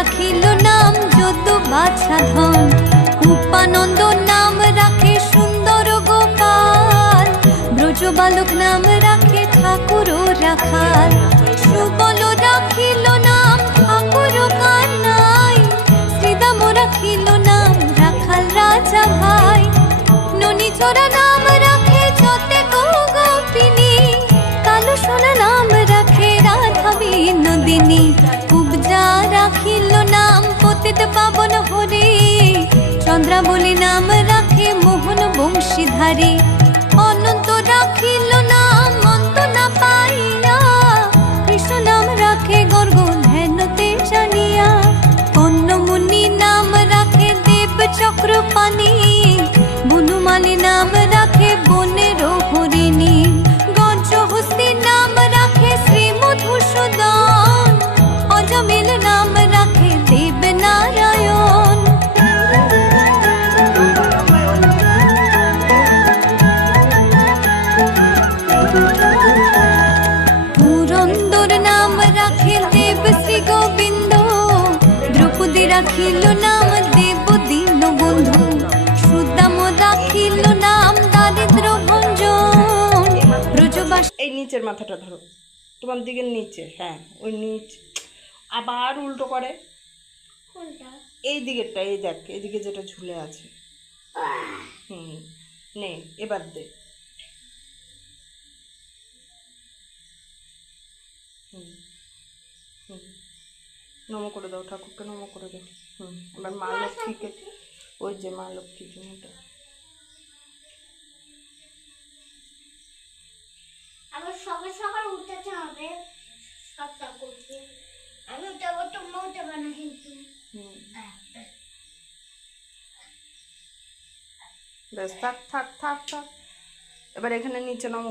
রাখিল নাম যদু বাছা ধন, উপানন্দ নাম রাখে সুন্দর গোপাল, ব্রজ বালক নাম রাখে ঠাকুর রাখাল, সুবল রাখিল নাম ঠাকুর কানাই, শ্রীদাম রাখিল নাম রাখাল রাজা ভাই, ননীচরা নাম রাখে যতে গোপিনী, কালো সোনা নাম রাখে রাধা বিনোদিনী, কুবজা রাখিল নাম পতিত পাবন হরে, চন্দ্রাবলী নাম রাখে মোহন বংশীধারী, অনন্ত রাখিল নাম অন্ত না পাইয়া, কৃষ্ণ নাম রাখে গর্গ ধ্যানতে জানিয়া, কন্যমুনি নাম রাখে দেব চক্রপাণি, বনমালী নাম রাখে বনের হরিণী, গজহস্তি নাম রাখে শ্রী মধুসূদন, অজমিল নাম রাখে দেব নারায়ণ। পুরন্দর নাম রাখে দেব শ্রী গোবিন্দ, দ্রৌপদী রাখিল নাম দেব দীন বন্ধু, সুদাম রাখিল নাম দারিদ্র ভঞ্জন, ব্রজবাস। এই নিচের মাথাটা ধরো, তোমার দিকের নিচে, হ্যাঁ ওই নিচ, আবার উল্টো করে, এই দিকেরটা, এই দেখ এদিকে যেটা ঝুলে আছে, নে এবার দে, নম করে দাও, ঠাকুরকে নম করে দাও। এবার মা লক্ষ্মীকে, ওই যে মা লক্ষ্মীর জন্যটা, আবার সকাল সকাল উঠতে হবে, সবটা করতে আমি উঠাবো, তোমরা উঠাবে না কিন্তু। ব্যাস, থাক থাক থাক থাক। এবার এখানে নিচে নম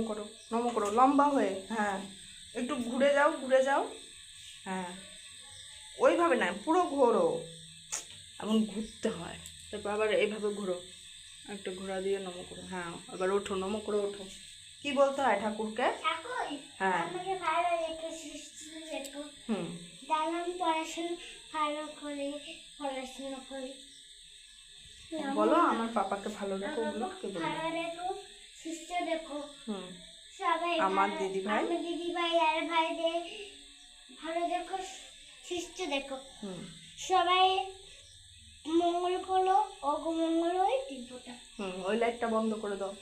করো লম্বা হয়ে, হ্যাঁ একটু ঘুরে যাও, ঘুরে যাও, হ্যাঁ ওইভাবে না, পুরো ঘোরো, এমন ঘুরতে হয়, তারপর আবার এইভাবে ঘোরো, একটা ঘোরা দিয়ে নম করো, হ্যাঁ এবার ওঠো, নম করে ওঠো। কি বলতে হয় ঠাকুরকে? হ্যাঁ আমাকে ভালো রেখো, সৃষ্টি রেখো, আমি পড়াশোনা ভালো করে পড়াশোনা করি, বলো আমার পাপাকে ভালো রেখো, বলো কে বলো? ভালো রেখো, সুস্থ রেখো, সবাই আমার দিদি ভাই, আমার দিদি ভাই আর ভাইদের ভালো রেখো, সুস্থ রেখো, সবাই মঙ্গল করো, অগমঙ্গল হয় দিব্যটা। ওই লাইটটা বন্ধ করে দাও।